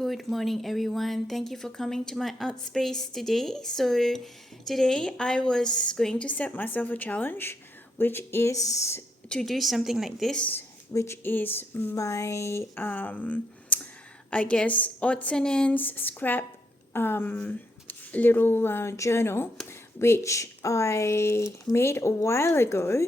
Good morning, everyone. Thank you for coming to my art space today. So today I was going to set myself a challenge, which is to do something like this, which is my, I guess, odds and ends scrap little journal, which I made a while ago,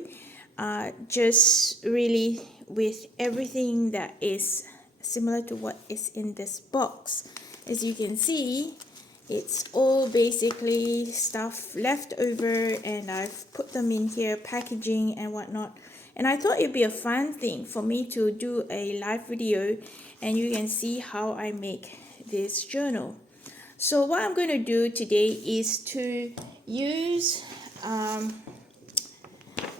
just really with everything that is similar to what is in this box. As you can see, it's all basically stuff left over, and I've put them in here, packaging and whatnot. And I thought it'd be a fun thing for me to do a live video and you can see how I make this journal. So what I'm going to do today is to use,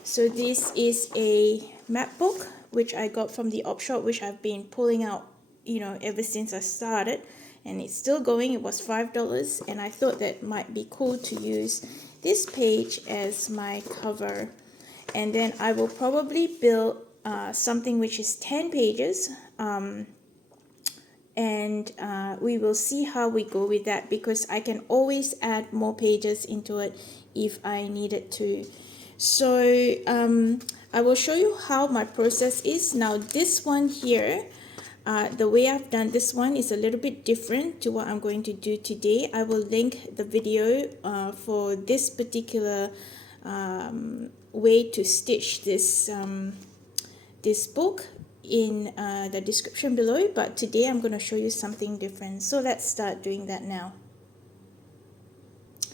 so this is a map book which I got from the op shop, which I've been pulling out, ever since I started, and it's still going. It was $5, and I thought that might be cool to use this page as my cover. And then I will probably build something which is 10 pages, and we will see how we go with that, because I can always add more pages into it if I needed to. So I will show you how my process is. Now this one here, the way I've done this one is a little bit different to what I'm going to do today. I will link the video for this particular way to stitch this this book in the description below, but today I'm going to show you something different. So let's start doing that now.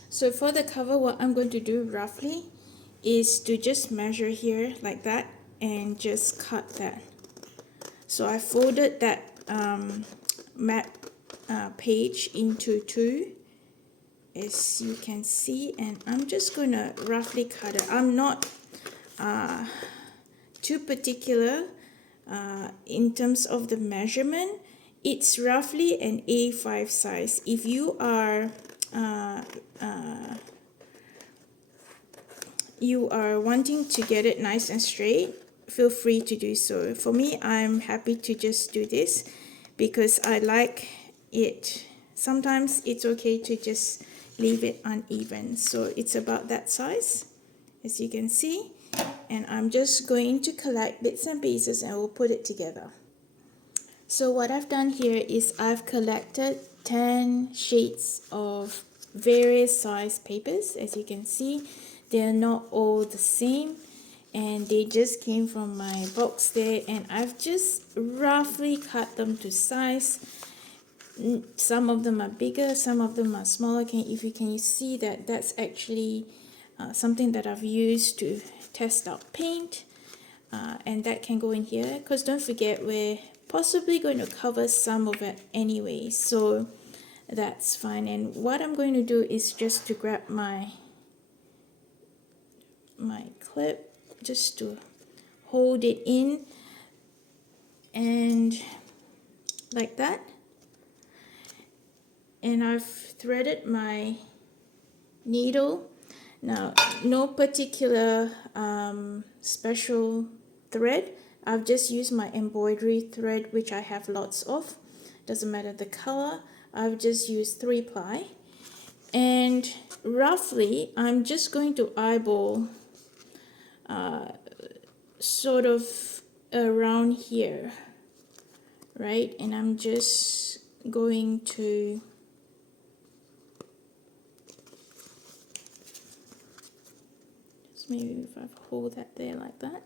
So for the cover, what I'm going to do roughly is to just measure here like that and just cut that. So I folded that map page into two, as you can see, and I'm just going to roughly cut it. I'm not too particular in terms of the measurement. It's roughly an A5 size. If you are wanting to get it nice and straight, feel free to do so. For me, I'm happy to just do this because I like it. Sometimes it's okay to just leave it uneven. So it's about that size, as you can see. And I'm just going to collect bits and pieces and we'll put it together. So what I've done here is I've collected 10 sheets of various size papers. As you can see, they're not all the same, and they just came from my box there, and I've just roughly cut them to size. Some of them are bigger, some of them are smaller. If you can see that, that's actually something that I've used to test out paint, and that can go in here, because don't forget, we're possibly going to cover some of it anyway, so that's fine. And what I'm going to do is just to grab my clip, just to hold it in, and like that. And I've threaded my needle. Now, no particular special thread. I've just used my embroidery thread, which I have lots of. Doesn't matter the color. I've just used 3-ply. And roughly, I'm just going to eyeball sort of around here, right? And I'm just going to maybe if I hold that there like that.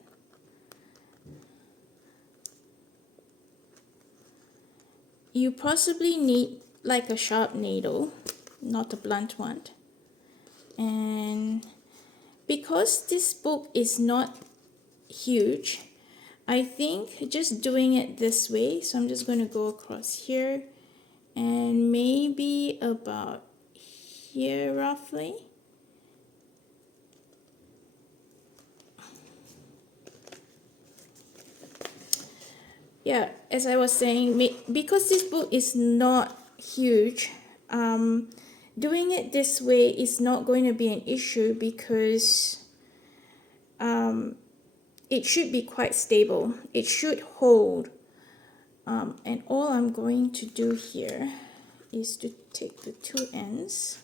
You possibly need like a sharp needle, not a blunt one. And because this book is not huge, I think just doing it this way, so I'm just going to go across here and maybe about here roughly. Yeah, as I was saying, because this book is not huge, doing it this way is not going to be an issue, because it should be quite stable. It should hold And all I'm going to do here is to take the two ends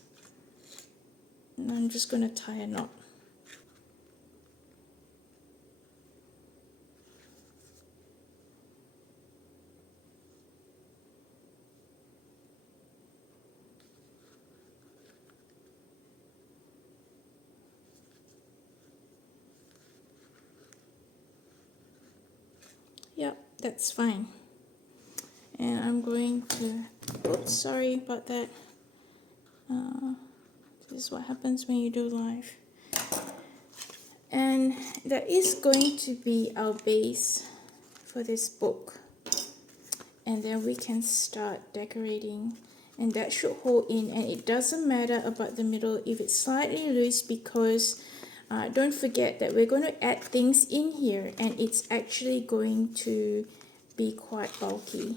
and I'm just going to tie a knot. Yep, that's fine. And I'm going to, oops, sorry about that. This is what happens when you do live. And that is going to be our base for this book. And then we can start decorating. And that should hold in. And it doesn't matter about the middle if it's slightly loose, because don't forget that we're going to add things in here and it's actually going to be quite bulky.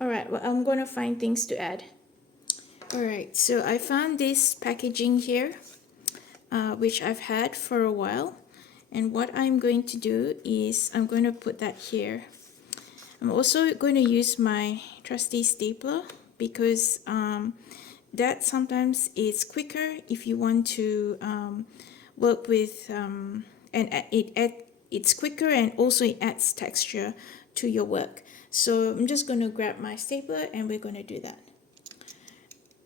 Alright, well, I'm going to find things to add. Alright, so I found this packaging here, which I've had for a while. And what I'm going to do is I'm going to put that here. I'm also going to use my trusty stapler because that sometimes is quicker if you want to work with, and it's quicker and also it adds texture to your work. So I'm just going to grab my stapler and we're going to do that.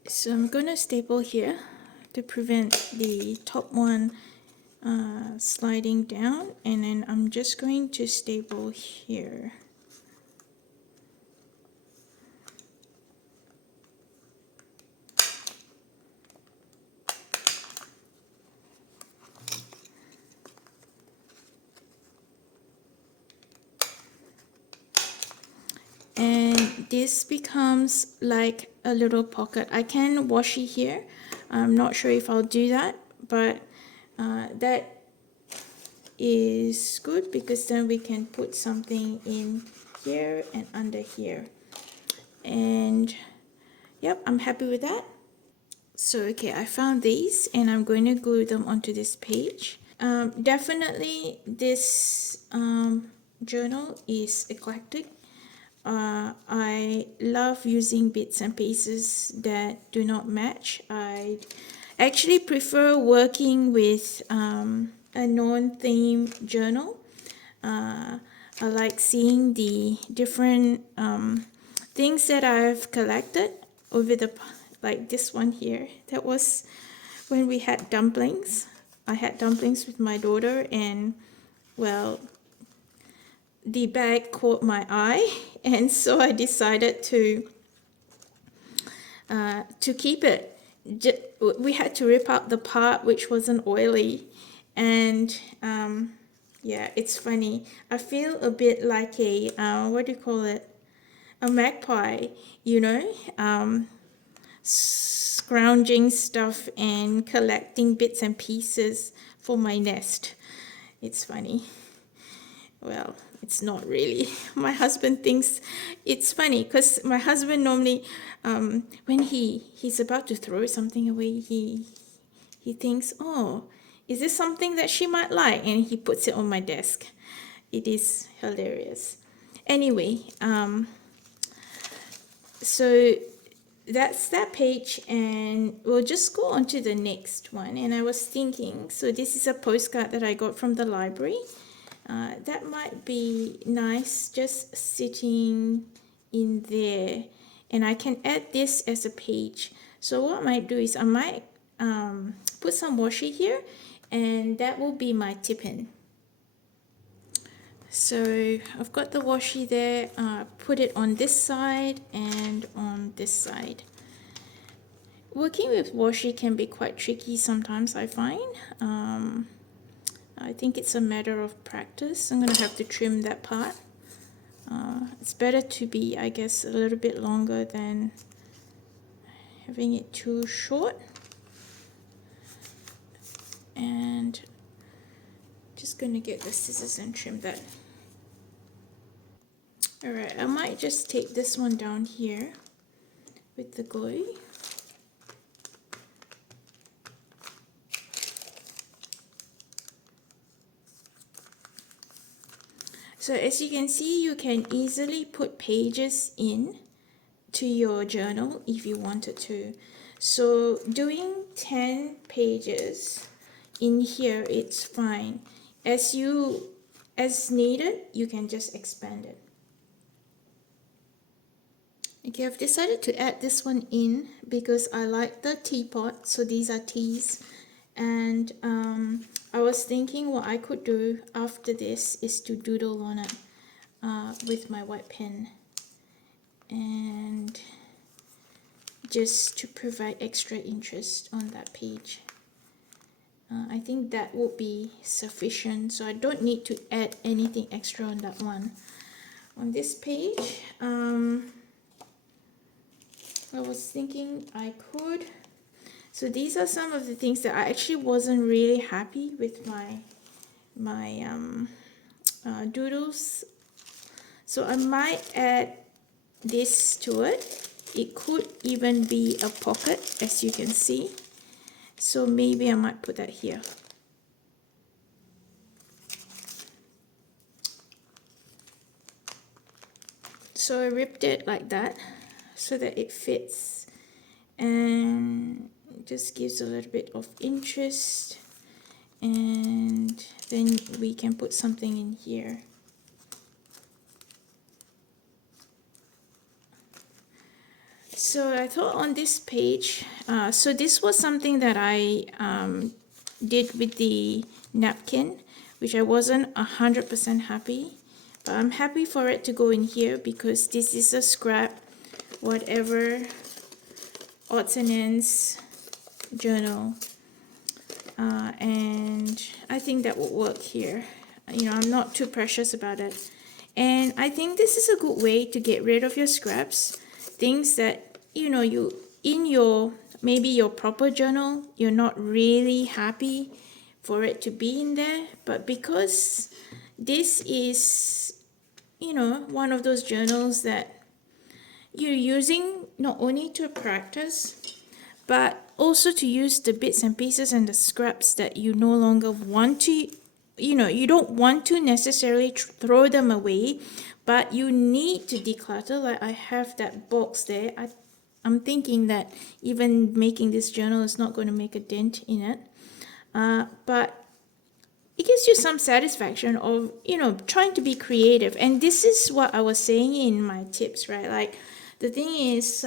So I'm going to staple here to prevent the top one sliding down, and then I'm just going to staple here. And this becomes like a little pocket. I can washi here. I'm not sure if I'll do that, but that is good because then we can put something in here and under here. And yep, I'm happy with that. So okay, I found these and I'm going to glue them onto this page. Definitely this journal is eclectic. I love using bits and pieces that do not match. I actually prefer working with a non-theme journal. I like seeing the different things that I've collected over the, like this one here. That was when we had dumplings. I had dumplings with my daughter, and well, the bag caught my eye, and so I decided to keep it. We had to rip out the part which wasn't oily, and yeah, it's funny. I feel a bit like a what do you call it? A magpie, you know, scrounging stuff and collecting bits and pieces for my nest. It's funny. Well, it's not really. My husband thinks it's funny because my husband normally, when he's about to throw something away, he thinks, oh, is this something that she might like? And he puts it on my desk. It is hilarious. Anyway, so that's that page, and we'll just go on to the next one. And I was thinking, so this is a postcard that I got from the library. That might be nice just sitting in there, and I can add this as a page. So what I might do is I might put some washi here, and that will be my tip-in. So I've got the washi there, put it on this side and on this side. Working with washi can be quite tricky sometimes, I find. I think it's a matter of practice. I'm going to have to trim that part. It's better to be, I guess, a little bit longer than having it too short. And just going to get the scissors and trim that. Alright, I might just tape this one down here with the glue. So as you can see, you can easily put pages in to your journal if you wanted to. So doing 10 pages in here, it's fine. As needed, you can just expand it. Okay, I've decided to add this one in because I like the teapot. So these are teas. And I was thinking what I could do after this is to doodle on it with my white pen. And just to provide extra interest on that page. I think that would be sufficient, so I don't need to add anything extra on that one. On this page, I was thinking I could. So these are some of the things that I actually wasn't really happy with my doodles. So I might add this to it. It could even be a pocket, as you can see. So maybe I might put that here. So I ripped it like that so that it fits and just gives a little bit of interest, and then we can put something in here. So I thought on this page, so this was something that I did with the napkin, which I wasn't 100% happy, but I'm happy for it to go in here because this is a scrap, whatever, odds and ends journal, and I think that will work here. You know, I'm not too precious about it, and I think this is a good way to get rid of your scraps, things that you know you in your maybe your proper journal you're not really happy for it to be in there, but because this is, you know, one of those journals that you're using not only to practice but also to use the bits and pieces and the scraps that you no longer want to, you know, you don't want to necessarily throw them away, but you need to declutter. Like I have that box there. I'm thinking that even making this journal is not going to make a dent in it, but it gives you some satisfaction of, you know, trying to be creative. And this is what I was saying in my tips, right? Like the thing is,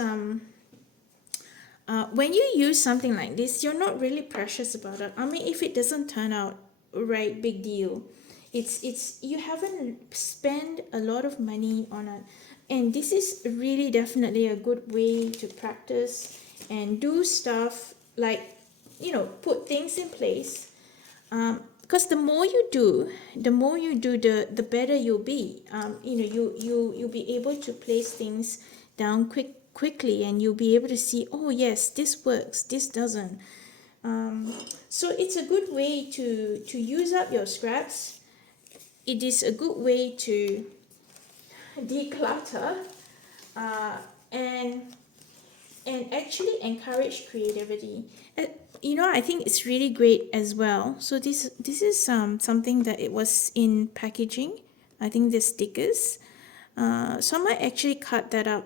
when you use something like this, you're not really precious about it. I mean, if it doesn't turn out right, big deal. It's you haven't spent a lot of money on it, and this is really definitely a good way to practice and do stuff like, you know, put things in place. Because the more you do, the better you'll be. You know, you'll be able to place things down quickly, and you'll be able to see, oh yes, this works, this doesn't. So it's a good way to use up your scraps. It is a good way to declutter, and actually encourage creativity. You know, I think it's really great as well. So this is something that it was in packaging. I think the stickers. So I might actually cut that up.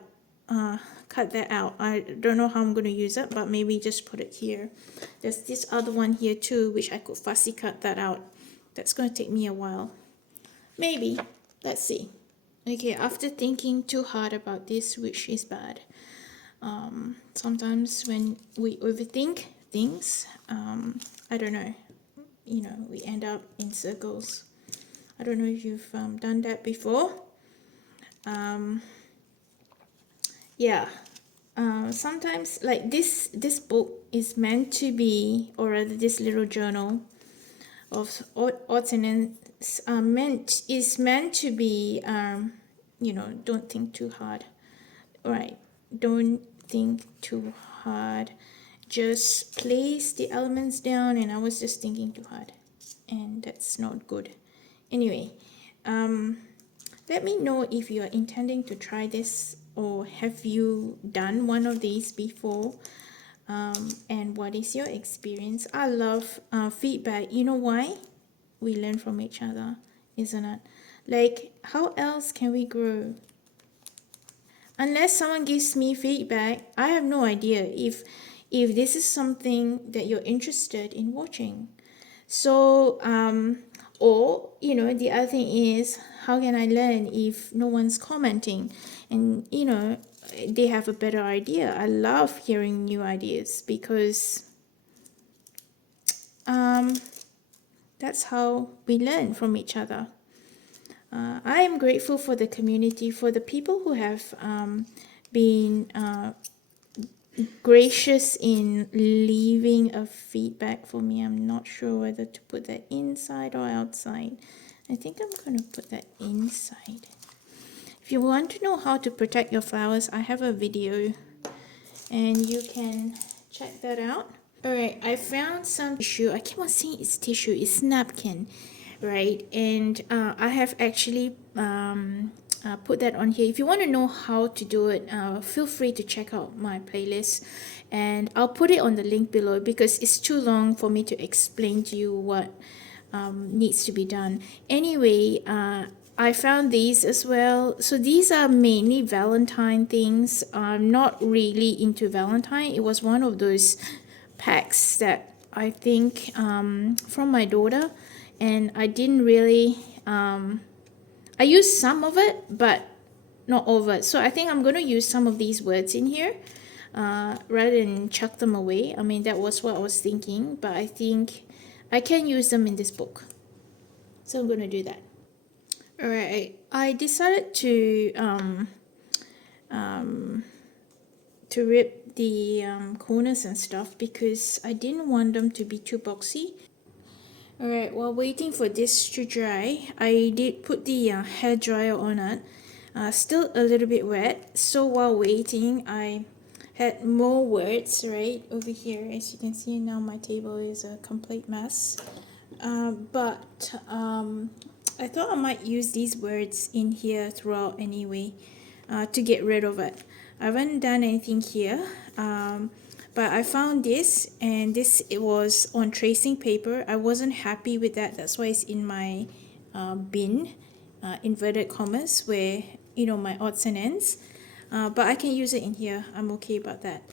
Cut that out. I don't know how I'm going to use it, but maybe just put it here. There's this other one here too, which I could fussy cut that out. That's going to take me a while. Maybe. Let's see. Okay, after thinking too hard about this, which is bad. Sometimes when we overthink things, I don't know, you know, we end up in circles. I don't know if you've done that before. Yeah. Sometimes like this book is meant to be, or rather this little journal of odds and ends, is meant to be, you know, don't think too hard. All right, don't think too hard. Just place the elements down, and I was just thinking too hard, and that's not good. Anyway, let me know if you are intending to try this, or have you done one of these before, and what is your experience. I love feedback. You know why? We learn from each other, isn't it? Like, how else can we grow? Unless someone gives me feedback, I have no idea if this is something that you're interested in watching. So, or, the other thing is, how can I learn if no one's commenting? And, they have a better idea. I love hearing new ideas because um, that's how we learn from each other. I am grateful for the community, for the people who have been gracious in leaving a feedback for me. I'm not sure whether to put that inside or outside. I think I'm going to put that inside. If you want to know how to protect your flowers, I have a video and you can check that out. Alright, I found some tissue. I keep on saying it's tissue, it's napkin, right? And I have actually put that on here. If you want to know how to do it, feel free to check out my playlist. And I'll put it on the link below because it's too long for me to explain to you what needs to be done. Anyway, I found these as well. So these are mainly Valentine things. I'm not really into Valentine. It was one of those packs that I think from my daughter, and I didn't really I used some of it but not all of it. So I think I'm going to use some of these words in here rather than chuck them away. I mean, that was what I was thinking, but I think I can use them in this book, so I'm going to do that. Alright, I decided to rip the corners and stuff because I didn't want them to be too boxy. Alright, while waiting for this to dry, I did put the hair dryer on it. Still a little bit wet, so while waiting I had more words right over here. As you can see now, my table is a complete mess. But I thought I might use these words in here throughout anyway to get rid of it. I haven't done anything here, but I found this, and it was on tracing paper. I wasn't happy with that. That's why it's in my bin, inverted commas, where my odds and ends. But I can use it in here. I'm okay about that.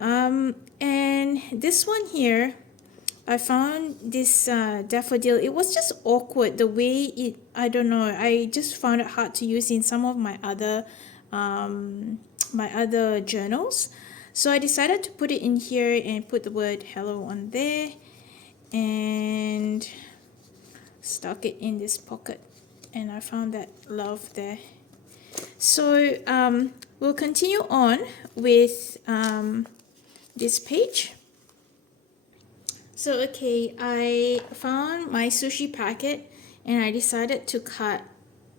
And this one here, I found this daffodil. It was just awkward the way I don't know. I just found it hard to use in some of my other journals. So I decided to put it in here and put the word hello on there and stuck it in this pocket. And I found that love there. So we'll continue on with this page. So okay, I found my sushi packet and I decided to cut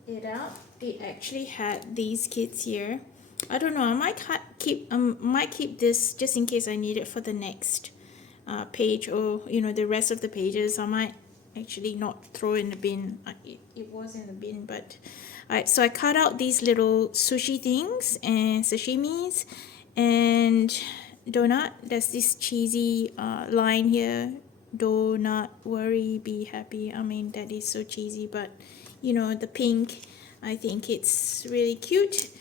it out. It actually had these kits here. I don't know, I might keep this just in case I need it for the next page, or the rest of the pages. I might actually not throw in the bin. It was in the bin, but so I cut out these little sushi things and sashimis and donut. There's this cheesy line here: do not worry, be happy. I mean, that is so cheesy, but the pink, I think it's really cute.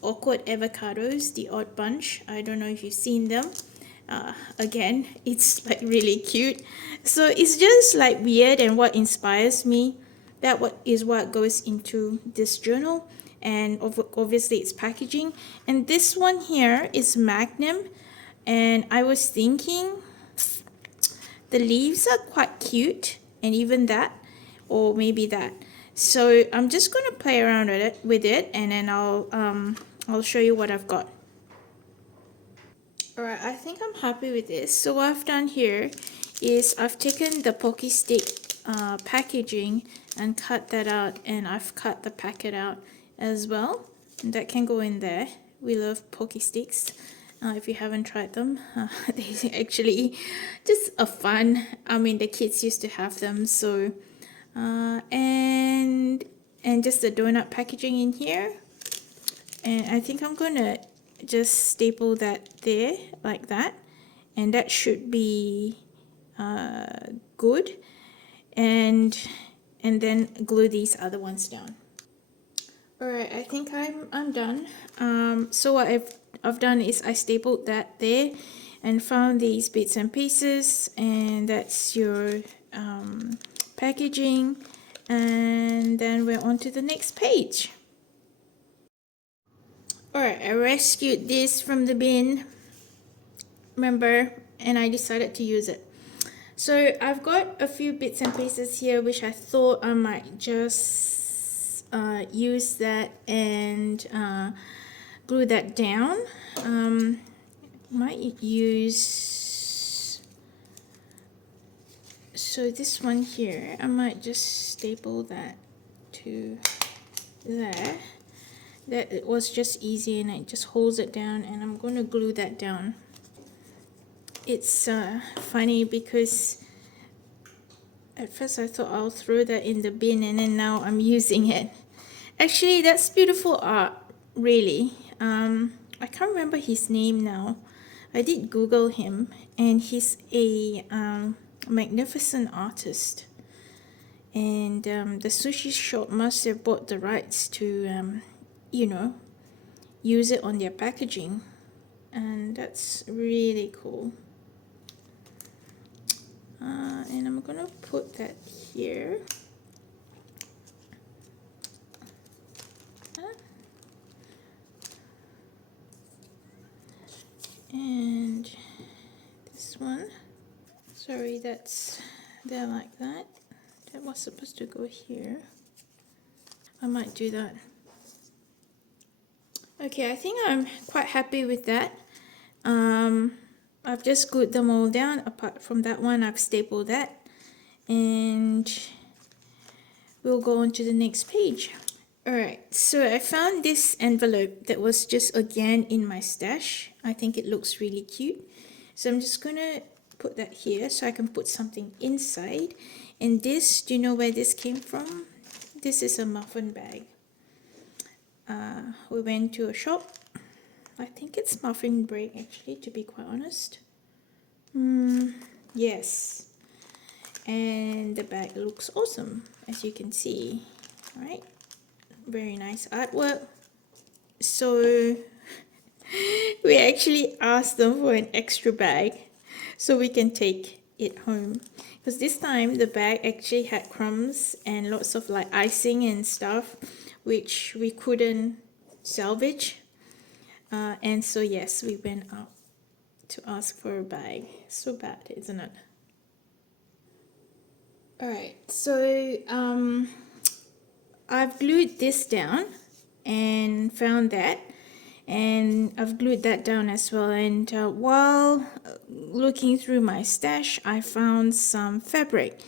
Awkward avocados, the odd bunch. I don't know if you've seen them. Again, it's like really cute. So it's just like weird, and what inspires me, that is what goes into this journal. And obviously it's packaging. And this one here is Magnum, and I was thinking the leaves are quite cute, and even that, or maybe that. So I'm just going to play around with it, and then I'll show you what I've got. Alright, I think I'm happy with this. So what I've done here is I've taken the Pocky Stick packaging and cut that out, and I've cut the packet out as well. And that can go in there. We love Pocky Sticks. If you haven't tried them, they're actually just a fun. I mean, the kids used to have them. So and just the donut packaging in here, and I think I'm gonna just staple that there like that, and that should be good. And and then glue these other ones down. Alright, I think I'm done. So what I've done is I stapled that there and found these bits and pieces, and that's your packaging, and then we're on to the next page. Alright, I rescued this from the bin, remember, and I decided to use it. So I've got a few bits and pieces here which I thought I might just use that and glue that down. Might use, so this one here, I might just staple that to there. That it was just easy and it just holds it down, and I'm going to glue that down. It's funny because at first I thought I'll throw that in the bin, and then now I'm using it. Actually, that's beautiful art, really. I can't remember his name now. I did Google him, and he's a magnificent artist. And the sushi shop must have bought the rights to, you know, use it on their packaging. And that's really cool. And I'm gonna put that here. And this one, sorry, that's there like that. That was supposed to go here. I might do that. Okay, I think I'm quite happy with that. I've just glued them all down. Apart from that one, I've stapled that, and we'll go on to the next page. Alright, so I found this envelope that was just again in my stash. I think it looks really cute. So I'm just gonna put that here so I can put something inside. And this, do you know where this came from? This is a muffin bag. We went to a shop. I think it's muffin bread actually, to be quite honest. Yes. And the bag looks awesome, as you can see. Alright. Very nice artwork. So we actually asked them for an extra bag so we can take it home, because this time the bag actually had crumbs and lots of like icing and stuff which we couldn't salvage, and so yes, we went out to ask for a bag. So bad, isn't it? Alright, so I've glued this down and found that, and I've glued that down as well. And while looking through my stash, I found some fabric,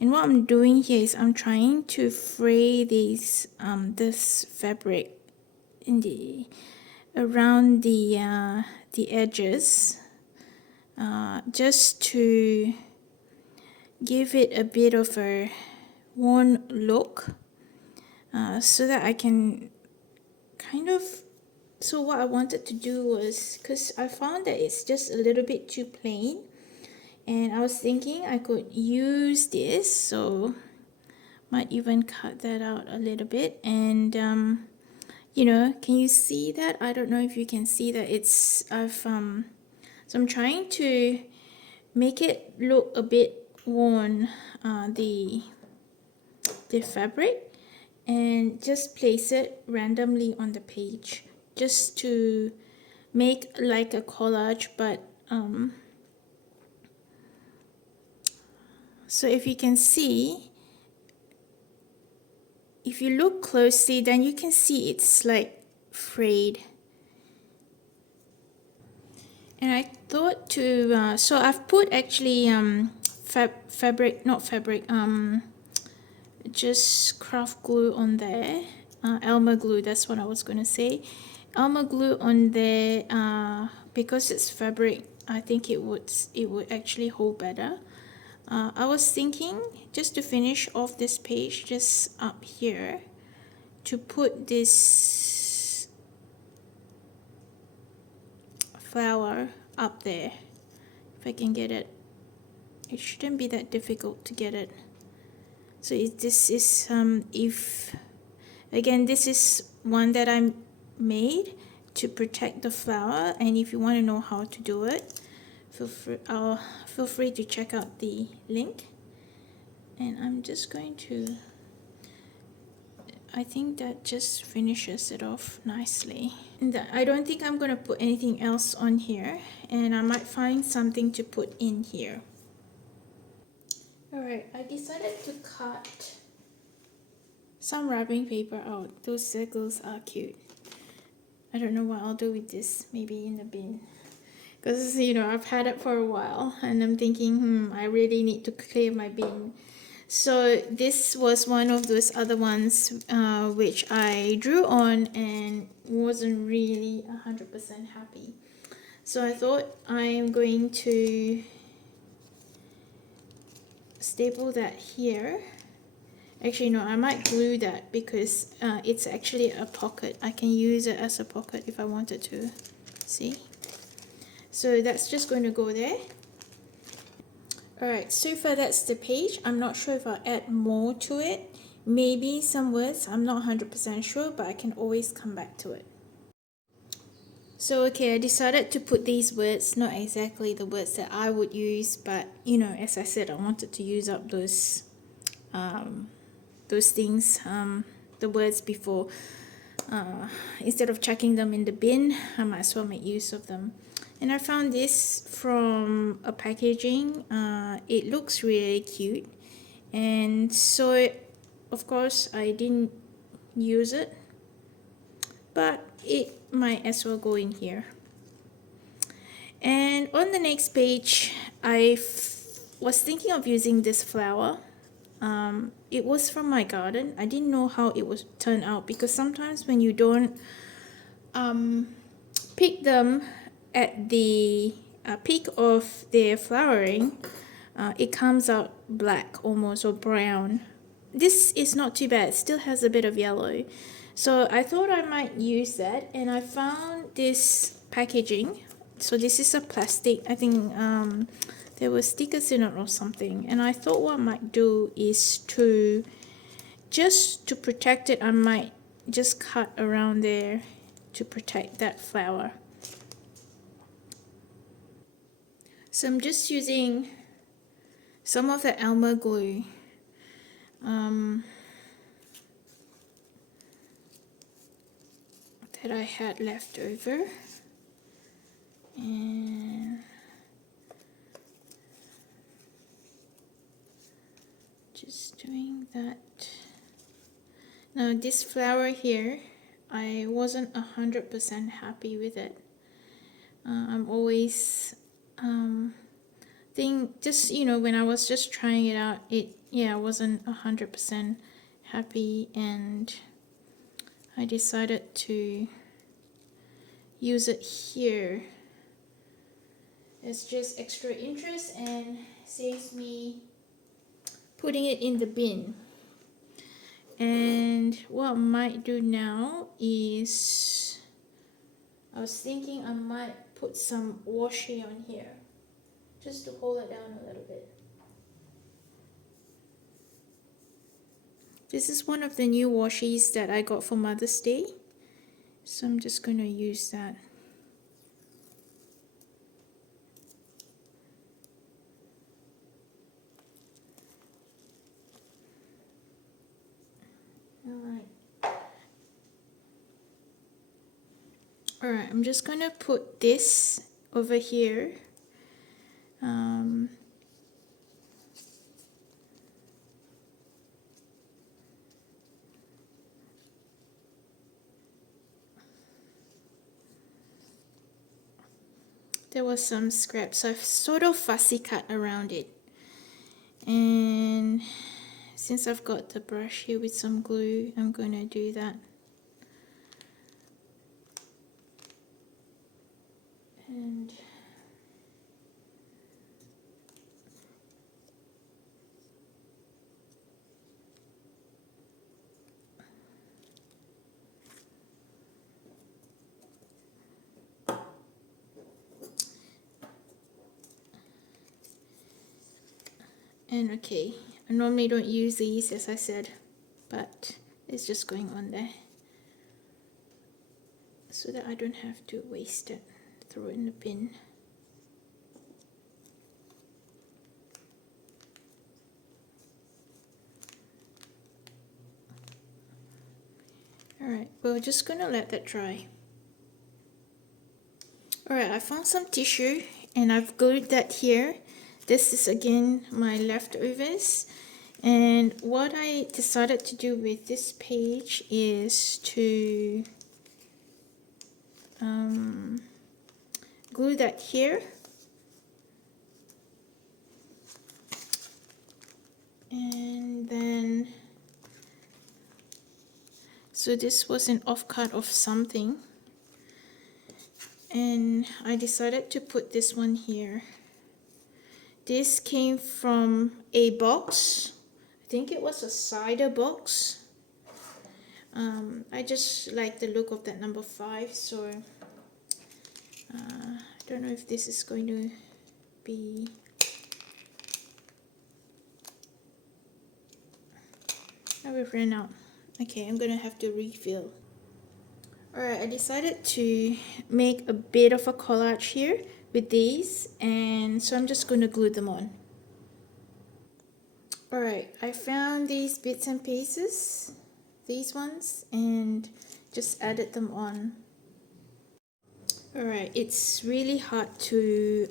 and what I'm doing here is I'm trying to fray these this fabric in the around the edges, just to give it a bit of a worn look, so that I can kind of, so what I wanted to do was, because I found that it's just a little bit too plain, and I was thinking I could use this, so might even cut that out a little bit. And you know, can you see that? I don't know if you can see that. It's so I'm trying to make it look a bit worn, the fabric, and just place it randomly on the page just to make like a collage. But so if you can see, if you look closely, then you can see it's like frayed. And I thought to so I've put actually fabric, not fabric, just craft glue on there, Elmer glue, that's what I was going to say, Elmer glue on there, because it's fabric. I think it would actually hold better. I was thinking just to finish off this page, just up here, to put this flower up there. If I can get it, it shouldn't be that difficult to get it. So this is if again, this is one that I made to protect the flower, and if you want to know how to do it, feel free to check out the link. And I'm just going to, I think that just finishes it off nicely. And I don't think I'm going to put anything else on here, and I might find something to put in here. Alright, I decided to cut some wrapping paper out. Those circles are cute. I don't know what I'll do with this, maybe in the bin. Because, I've had it for a while and I'm thinking, I really need to clear my bin. So this was one of those other ones which I drew on and wasn't really 100% happy. So I thought I'm going to staple that here. Actually, no, I might glue that because it's actually a pocket. I can use it as a pocket if I wanted to. See? So that's just going to go there. Alright, so far that's the page. I'm not sure if I'll add more to it. Maybe some words, I'm not 100% sure, but I can always come back to it. So okay, I decided to put these words, not exactly the words that I would use, but as I said, I wanted to use up those things, the words before. Instead of chucking them in the bin, I might as well make use of them. And I found this from a packaging. It looks really cute, and so of course I didn't use it, but it might as well go in here. And on the next page, I was thinking of using this flower. It was from my garden. I didn't know how it would turn out because sometimes when you don't pick them at the peak of their flowering, it comes out black almost or brown. This is not too bad, it still has a bit of yellow. So I thought I might use that, and I found this packaging. So this is a plastic, I think there were stickers in it or something, and I thought what I might do is just to protect it, I might just cut around there to protect that flower. So I'm just using some of the Elmer glue. That I had left over, and just doing that. Now this flower here, I wasn't 100% happy with it. I'm always just when I was just trying it out, I wasn't 100% happy, and I decided to use it here. It's just extra interest and saves me putting it in the bin. And what I might do now is, I was thinking I might put some washi on here just to hold it down a little bit. This is one of the new washies that I got for Mother's Day, so I'm just going to use that. Alright, I'm just going to put this over here. There was some scraps, so I've sort of fussy cut around it. And since I've got the brush here with some glue, I'm going to do that. And okay, I normally don't use these, as I said, but it's just going on there so that I don't have to waste it, throw it in the bin. Alright, we're just gonna let that dry. Alright, I found some tissue and I've glued that here. This is again my leftovers. And what I decided to do with this page is to glue that here. And then, so this was an offcut of something. And I decided to put this one here. This came from a box. I think it was a cider box. I just like the look of that number 5, so I don't know if this is going to be... Oh, we've ran out. Okay, I'm gonna have to refill. Alright, I decided to make a bit of a collage here with these, and so I'm just going to glue them on. Alright, I found these bits and pieces, these ones, and just added them on. Alright, it's really hard to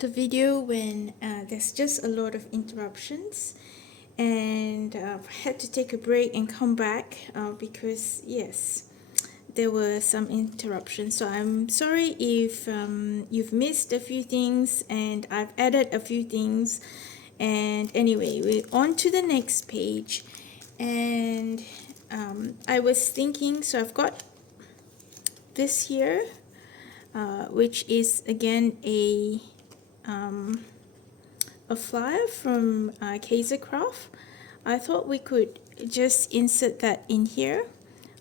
video when there's just a lot of interruptions, and I had to take a break and come back because yes, there were some interruptions. So I'm sorry if you've missed a few things, and I've added a few things. And anyway, we're on to the next page, and I was thinking, so I've got this here, which is again a flyer from xCheryl. I thought we could just insert that in here.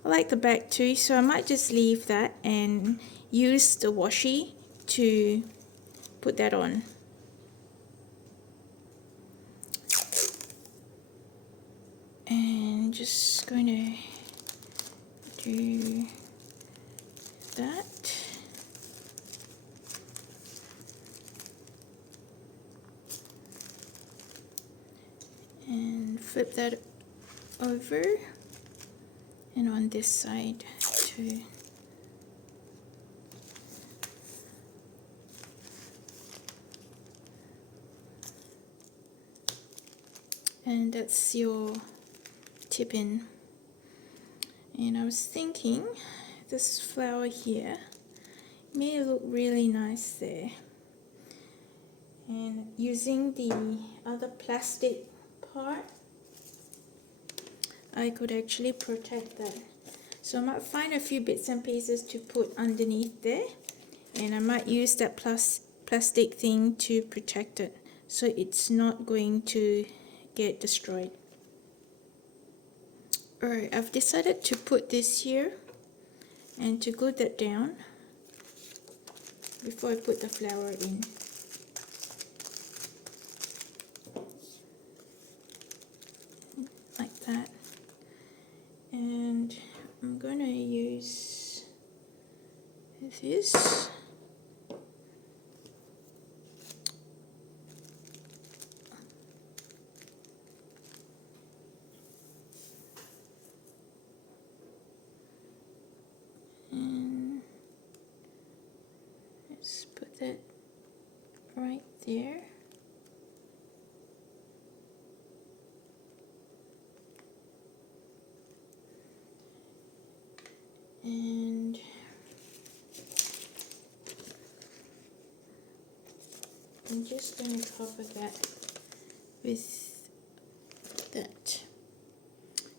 I like the back too, so I might just leave that and use the washi to put that on. And just going to do that. And flip that over, and on this side too. And that's your tip in. And I was thinking this flower here may look really nice there. And using the other plastic part, I could actually protect that. So I might find a few bits and pieces to put underneath there, and I might use that plastic thing to protect it so it's not going to get destroyed. Alright, I've decided to put this here and to glue that down before I put the flower in. Like that. And I'm gonna use this. And let's put that right there. And I'm just going to cover that with that.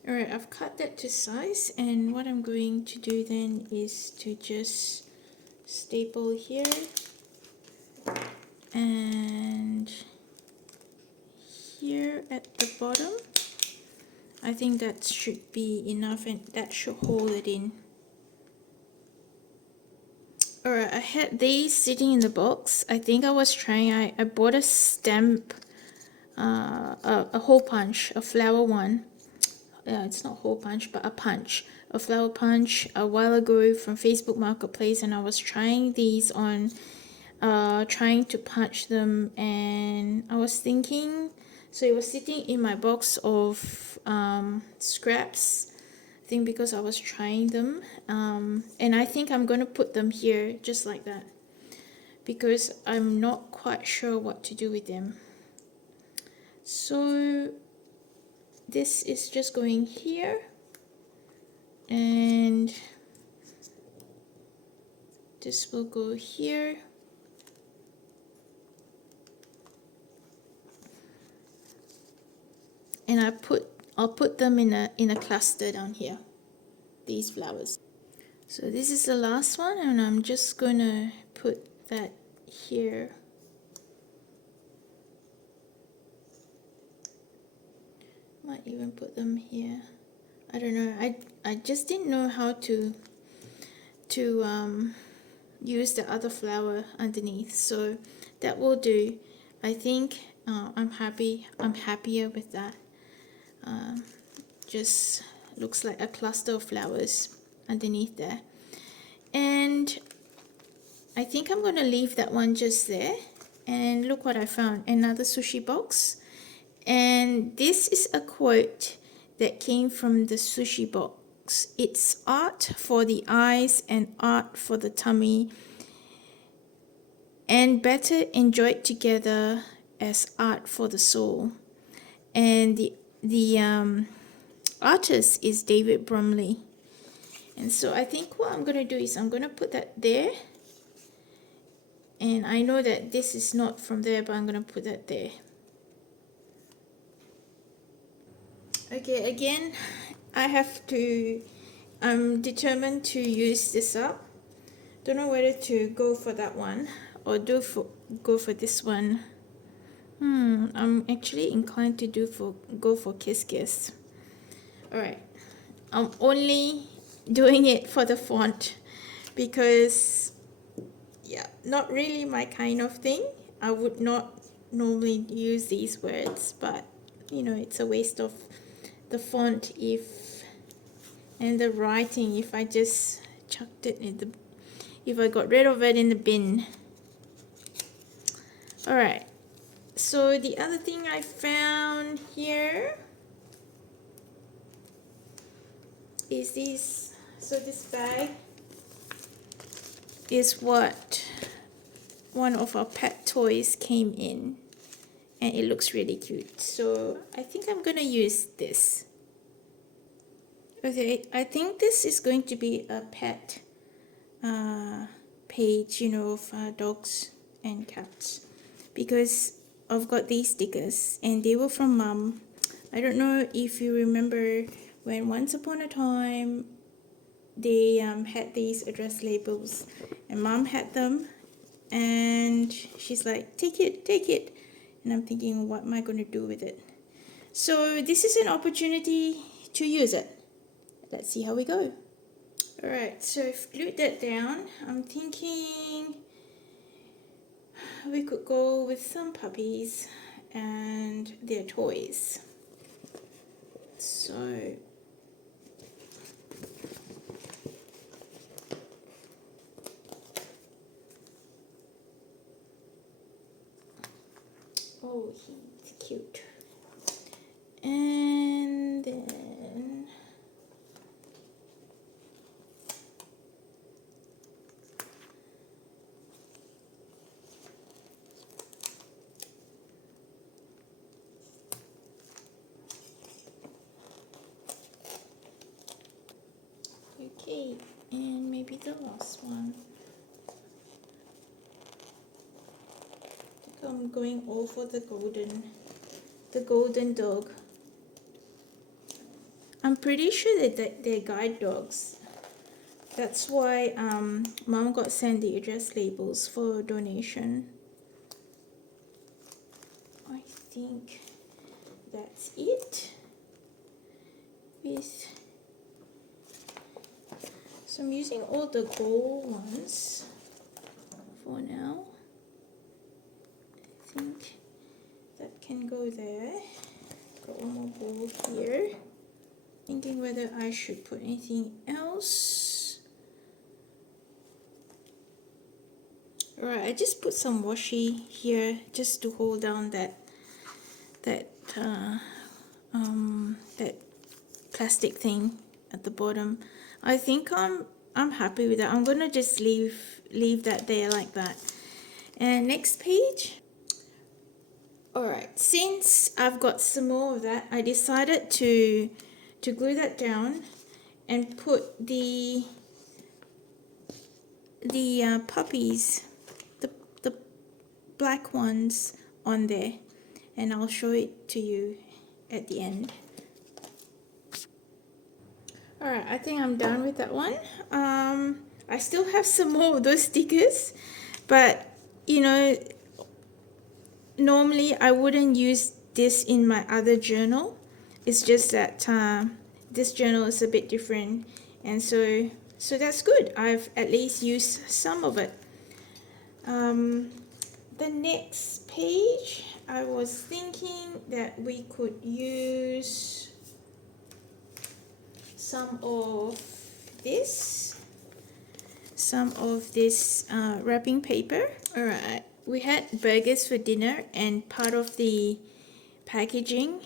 Alright, I've cut that to size, and what I'm going to do then is to just staple here and here at the bottom. I think that should be enough, and that should hold it in. Alright, I had these sitting in the box. I think I was trying, I bought a stamp a hole punch, a flower one. It's not hole punch, but a flower punch a while ago from Facebook Marketplace, and I was trying these on, trying to punch them, and I was thinking, so it was sitting in my box of scraps, I think, because I was trying them, and I think I'm going to put them here just like that, because I'm not quite sure what to do with them. So this is just going here, and this will go here. And I'll put them in a cluster down here, these flowers. So this is the last one, and I'm just gonna put that here. Might even put them here. I don't know. I just didn't know how to use the other flower underneath, so that will do. I think I'm happier with that. Just looks like a cluster of flowers underneath there, and I think I'm gonna leave that one just there. And look what I found, another sushi box, and this is a quote that came from the sushi box. It's art for the eyes and art for the tummy, and better enjoyed together as art for the soul. And the artist is David Bromley. And so I think what I'm going to do is I'm going to put that there. And I know that this is not from there, but I'm going to put that there. Okay, again, I'm determined to use this up. Don't know whether to go for that one or go for this one. I'm actually inclined to go for Kiss Kiss. Alright, I'm only doing it for the font because, yeah, not really my kind of thing. I would not normally use these words, but you know, it's a waste of the font and the writing if I just chucked it if I got rid of it in the bin. Alright, so the other thing I found here is this. So this bag is what one of our pet toys came in, and it looks really cute. So I think I'm gonna use this. Okay, I think this is going to be a pet page, you know, of dogs and cats, because I've got these stickers and they were from Mum. I don't know if you remember when once upon a time they had these address labels, and Mum had them, and she's like, take it, and I'm thinking, what am I going to do with it? So this is an opportunity to use it. Let's see how we go. Alright, so I've glued that down. I'm thinking we could go with some puppies and their toys. So oh, he's cute. And then okay, and maybe the last one. I think I'm going all for the golden dog. I'm pretty sure that they're guide dogs. That's why Mom got sent the address labels for donation. I think that's it. So I'm using all the gold ones for now. I think that can go there. Got one more bowl here. Thinking whether I should put anything else. Alright, I just put some washi here just to hold down that plastic thing at the bottom. I think I'm happy with that. I'm gonna just leave that there like that. And next page. Alright, since I've got some more of that, I decided to glue that down and put the puppies, the black ones on there, and I'll show it to you at the end. Alright, I think I'm done with that one. I still have some more of those stickers, but you know, normally I wouldn't use this in my other journal. It's just that this journal is a bit different, and so that's good. I've at least used some of it. The next page, I was thinking that we could use some of this wrapping paper. Alright, we had burgers for dinner, and part of the packaging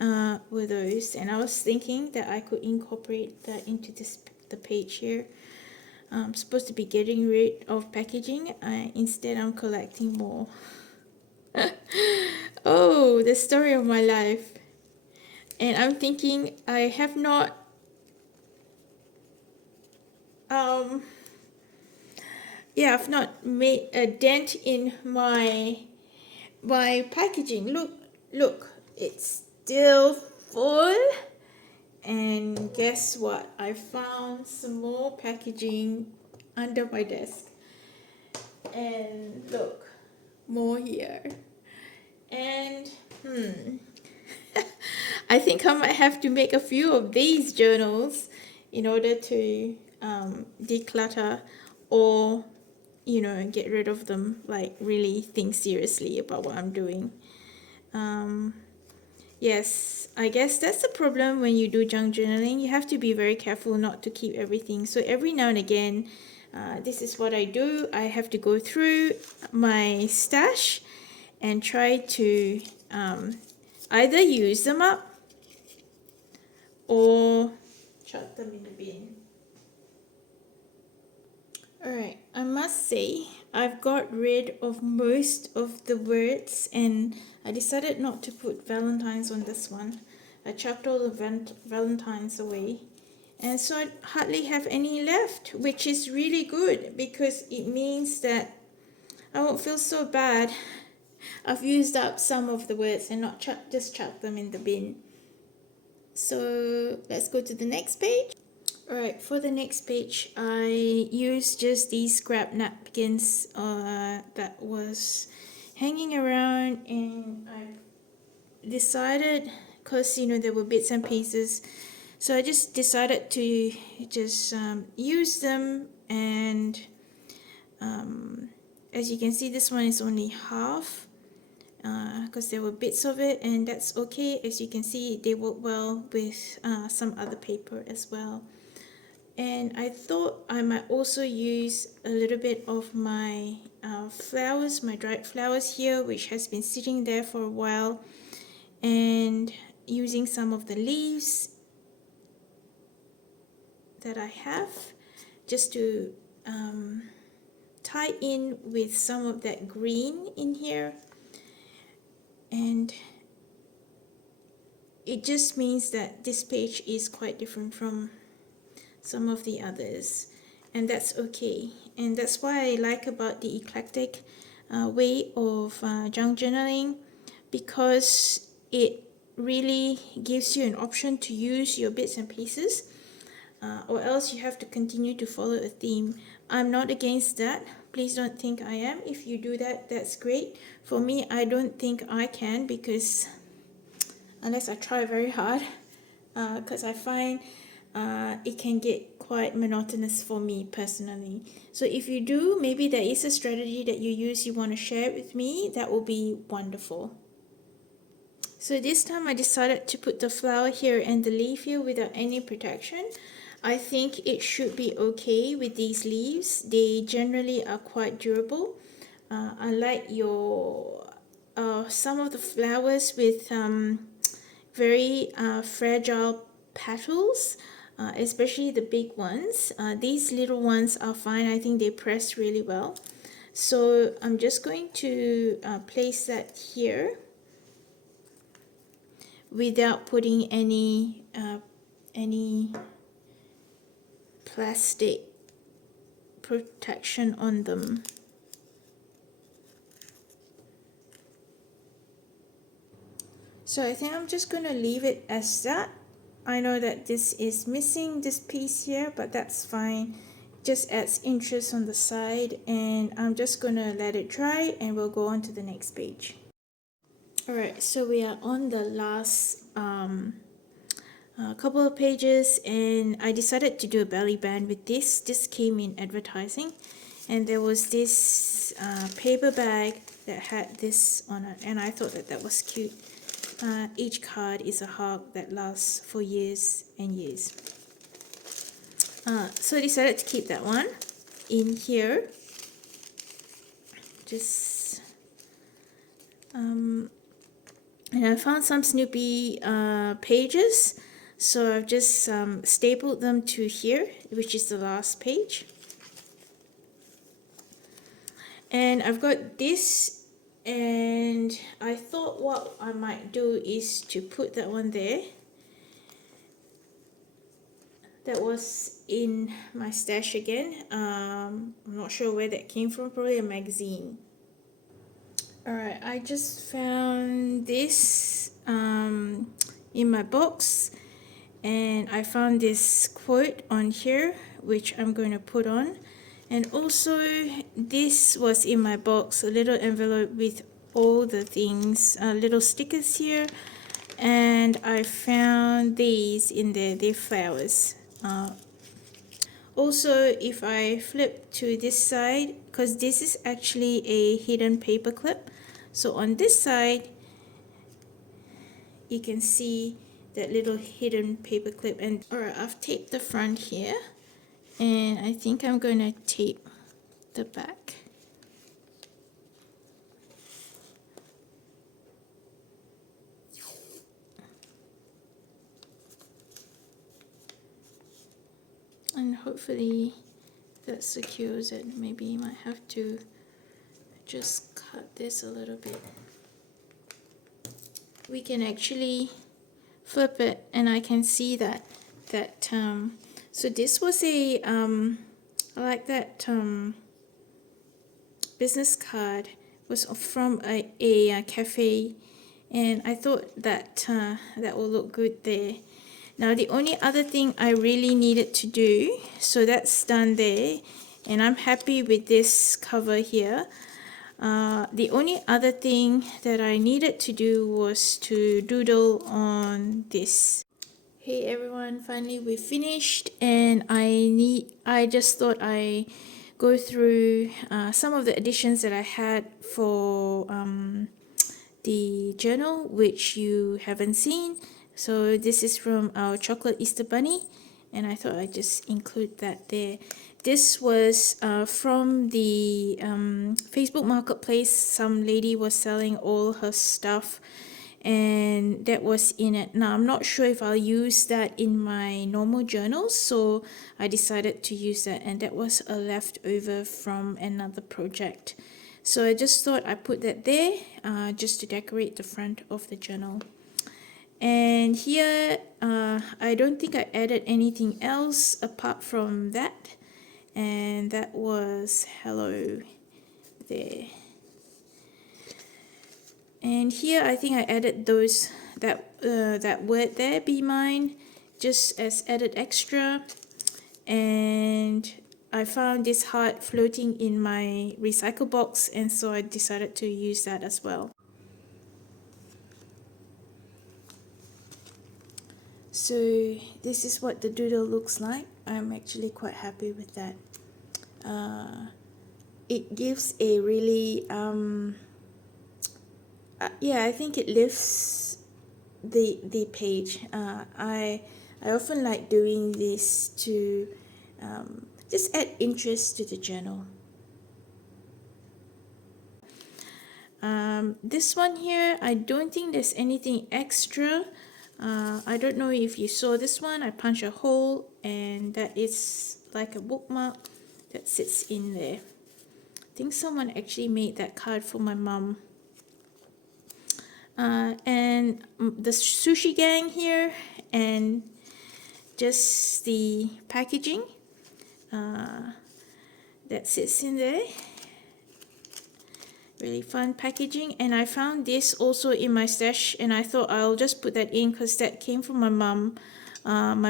were those, and I was thinking that I could incorporate that into the page here. I'm supposed to be getting rid of packaging. Instead, I'm collecting more. Oh, the story of my life. And I'm thinking I have not I've not made a dent in my packaging. Look, it's still full. And guess what? I found some more packaging under my desk. And look, more here. And I think I might have to make a few of these journals in order to declutter, or get rid of them, like really think seriously about what I'm doing. Yes, I guess that's the problem when you do junk journaling. You have to be very careful not to keep everything. So every now and again, this is what I do. I have to go through my stash and try to either use them up or chuck them in the bin. Alright, I must say I've got rid of most of the words, and I decided not to put Valentine's on this one. I chucked all the Valentine's away, and so I hardly have any left, which is really good because it means that I won't feel so bad. I've used up some of the words and not just chuck them in the bin. So let's go to the next page. Alright, for the next page, I used just these scrap napkins that was hanging around, and I decided, because there were bits and pieces, so I just decided to just use them. And as you can see, this one is only half because there were bits of it, and that's okay. As you can see, they work well with some other paper as well. And I thought I might also use a little bit of my flowers, my dried flowers here, which has been sitting there for a while, and using some of the leaves that I have just to tie in with some of that green in here. And it just means that this page is quite different from some of the others, and that's okay. And that's why I like about the eclectic way of junk journaling, because it really gives you an option to use your bits and pieces, or else you have to continue to follow a theme. I'm not against that. Please don't think I am. If you do that, that's great. For me, I don't think I can, because unless I try very hard, because I find it can get quite monotonous for me personally. So if you do, maybe there is a strategy that you use, you want to share it with me, that will be wonderful. So this time I decided to put the flower here and the leaf here without any protection. I think it should be okay with these leaves. They generally are quite durable. Unlike your some of the flowers with very fragile petals, especially the big ones. These little ones are fine. I think they press really well. So I'm just going to place that here without putting any plastic protection on them. So I think I'm just going to leave it as that. I know that this is missing this piece here, but that's fine. Just adds interest on the side, and I'm just going to let it dry and we'll go on to the next page. Alright, so we are on the last couple of pages, and I decided to do a belly band with this. This came in advertising, and there was this paper bag that had this on it, and I thought that that was cute. Each card is a hug that lasts for years and years. So I decided to keep that one in here. Just and I found some Snoopy pages, so I've just stapled them to here, which is the last page. And I've got this, and I thought what I might do is to put that one there. That was in my stash again. I'm not sure where that came from, probably a magazine. Alright, I just found this in my box, and I found this quote on here which I'm going to put on, and also this was in my box, a little envelope with all the things, little stickers here, and I found these in there. They're flowers. Also, if I flip to this side, because this is actually a hidden paper clip, so on this side you can see that little hidden paper clip. And alright, I've taped the front here, and I think I'm going to tape the back. And hopefully that secures it. Maybe you might have to just cut this a little bit. We can actually flip it, and I can see that so this was a I like that business card was from a cafe, and I thought that that will look good there. Now the only other thing I really needed to do, so that's done there, and I'm happy with this cover here. The only other thing that I needed to do was to doodle on this. Hey everyone, finally we finished, and I just thought I go through some of the additions that I had for the journal, which you haven't seen. So this is from our chocolate Easter bunny, and I thought I'd just include that there. This was from the Facebook Marketplace. Some lady was selling all her stuff, and that was in it. Now I'm not sure if I'll use that in my normal journals, so I decided to use that, and that was a leftover from another project. So I just thought I put that there just to decorate the front of the journal. And here I don't think I added anything else apart from that, and that was hello there. And here I think I added those that word there, be mine, just as added extra. And I found this heart floating in my recycle box, and so I decided to use that as well. So this is what the doodle looks like. I'm actually quite happy with that. It gives a really yeah, I think it lifts the page. I often like doing this to just add interest to the journal. This one here, I don't think there's anything extra. I don't know if you saw this one. I punch a hole and that is like a bookmark that sits in there. I think someone actually made that card for my mum. And the sushi gang here and just the packaging that sits in there. Really fun packaging. And I found this also in my stash and I thought I'll just put that in because that came from my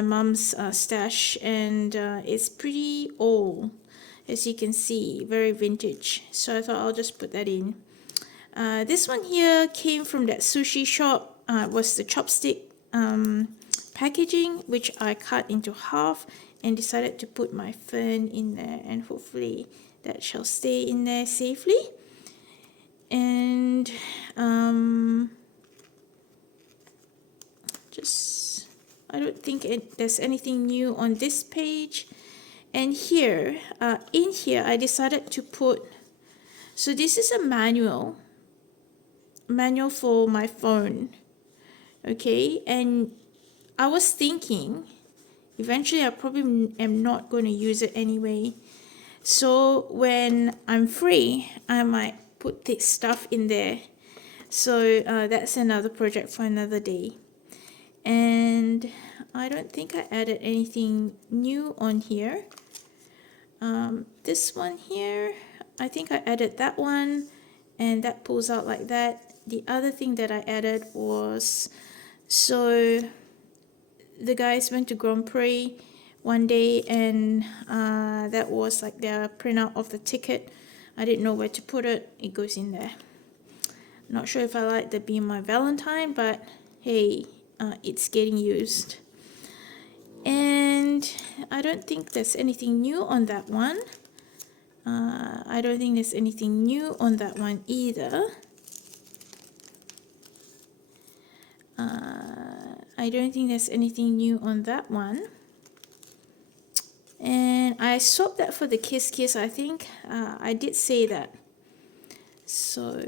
mom's stash, and it's pretty old, as you can see, very vintage, so I thought I'll just put that in. This one here came from that sushi shop. Was the chopstick packaging, which I cut into half and decided to put my fern in there, and hopefully that shall stay in there safely. And I don't think there's anything new on this page. And here, in here, I decided to put, so this is a manual for my phone, okay? And I was thinking, eventually I probably am not going to use it anyway. So when I'm free, I might put this stuff in there. So that's another project for another day. And I don't think I added anything new on here. This one here, I think I added that one, and that pulls out like that. The other thing that I added was, so the guys went to Grand Prix one day, and that was like their printout of the ticket. I didn't know where to put it. It goes in there. Not sure if I like that being my Valentine, but hey, it's getting used. And I don't think there's anything new on that one. I don't think there's anything new on that one either. I don't think there's anything new on that one. And I swapped that for the Kiss Kiss, I think. I did say that. So,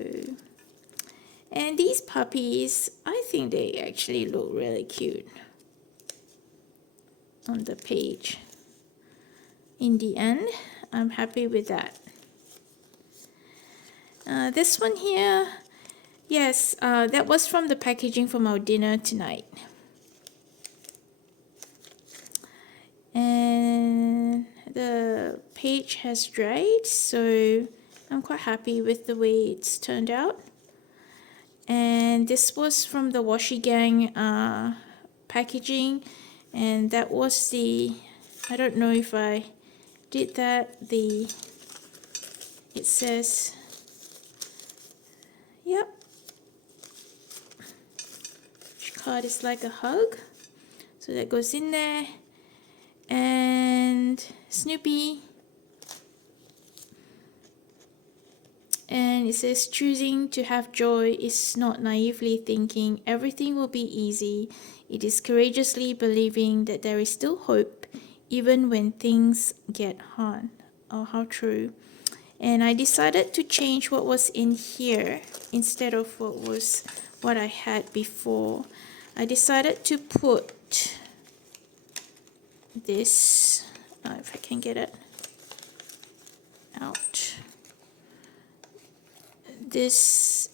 and these puppies, I think they actually look really cute on the page. In the end, I'm happy with that. This one here, yes, that was from the packaging from our dinner tonight. And the page has dried, so I'm quite happy with the way it's turned out. And this was from the Washi Gang packaging, and that was the, I don't know if I did that, it says, yep, each card is like a hug, so that goes in there. And Snoopy, and it says, choosing to have joy is not naively thinking everything will be easy. It is courageously believing that there is still hope even when things get hard. Oh, how true. And I decided to change what was in here instead of what I had before. I decided to put this, if I can get it out. This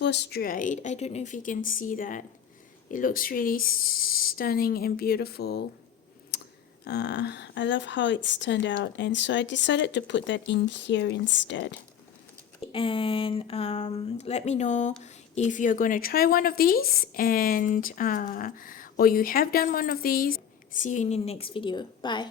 was dried. I don't know if you can see that. It looks really stunning and beautiful. I love how it's turned out, and so I decided to put that in here instead. And let me know if you're going to try one of these, and or you have done one of these. See you in the next video. Bye.